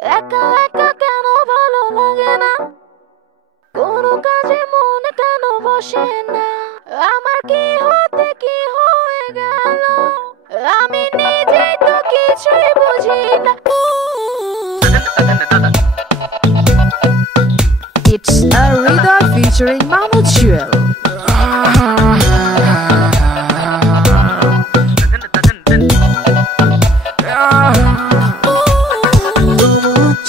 একা একা কেন ভালো লাগে না, কোনো কাজে মন কেন বসে না, আমার কি হতে কি হয়ে গেল, আমি নিজেই তো কিছুই বুঝি না। It's a Rhythm featuring Mahmoud Jewel.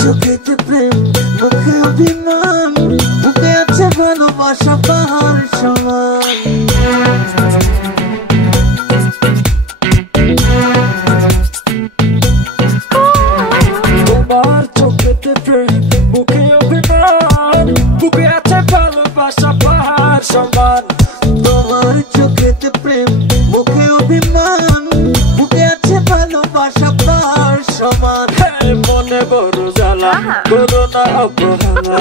চোখেতে প্রেম, মুখে অভিমান, বুকে আছে ভালোবাসা পাহাড় সমান। তোমার চোখেতে প্রেম, মুখে অভিমান, বুকে আছে ভালোবাসা পাহাড় সমান। তোমার চোখেতে প্রেম, মুখে অভিমান, বুকে আছে ভালোবাসা পাহাড় সমান। মনে বড় জ্বালা, করোনা অবহেলা,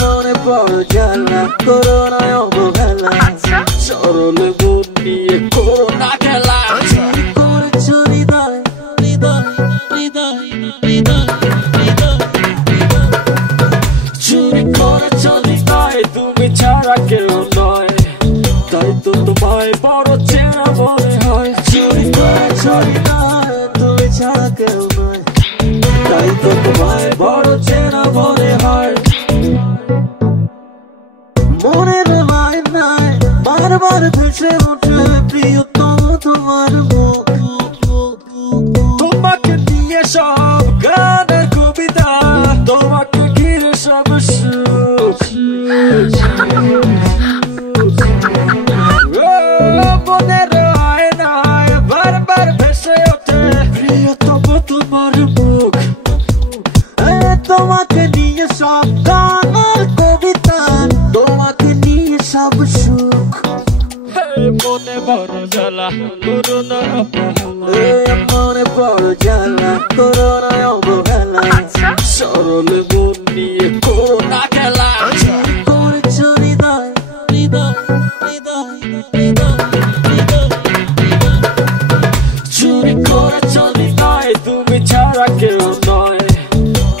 মনে বড় জ্বালা, করোনা অবহেলা, সরল মন নিয়ে করোনা খেলা। করেছ হৃদয় হৃদয় হৃদয় হৃদয় হৃদয়, চুরি করেছ হৃদয়, তুমি ছাড়া কেউ নয়, তাই তো তোমায় বড় চেনা মনে হয়। চুরি করেছ হৃদয়, তুমি ছাড়া কেউ নয়, তাই তো তোমায় বড় চেনা মনে হয়। মনের মায়নায় বারবার ভেসে ওঠে প্রিয়তম তোমার মুখ, তোমাকে নিয়ে সব গানের কবিতা, তোমাকে ঘিরে সব সুখ। মনের আয়নায় বারবার ভেসে ওঠে প্রিয়তম তোমার মুখ, তোমাকে নিয়ে সব গানের কবিতা, তোমাকে নিয়ে সব সুখ। মনে বড় জ্বালা, করোনা অবহেলা, মনে বড় জ্বালা, করোনা অবহেলা, সরল মন নিয়ে করোনা খেলা। করেছ হৃদয় হৃদয় হৃদয় হৃদয় হৃদয়, চুরি করেছ হৃদয়, তুমি ছাড়া কেউ নয়,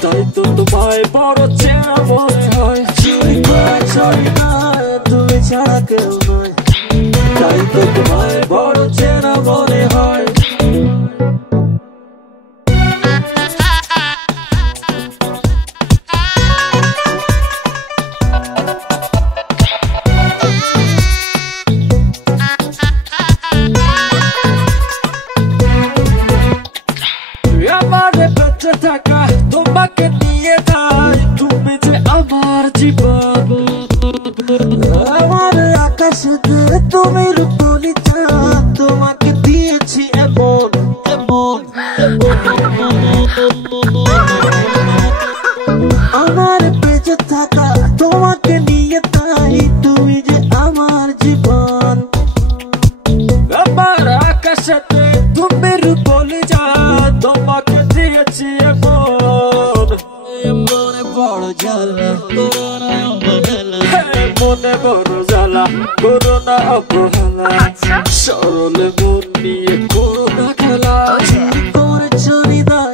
তাই তো তোমায় বড় চেনা মনে হয়। চুরি করেছ হৃদয়, তুমি ছাড়া কেউ নয়, তাই তো তোমায় বড় চেনা মনে হয়। আমার বেঁচে থাকা তোমাকে নিয়ে তাই, তুমি যে আমার জীবন, আমার আকাশেতে তুমি রূপলি চাঁদ, তোমাকে দিয়েছি এমন এমন। আমার বেঁচে থাকা তোমাকে নিয়ে তাই, তুমি যে আমার জীবন, আমার আকাশেতে তুমি রূপলি চাঁদ, তোমাকে দিয়েছি এমন। মনে বড় জ্বালা, করোনা অবহেলা, মনে বড় জ্বালা, করোনা অবহেলা, সরল মন নিয়ে করোনা খেলা। করেছ হৃদয়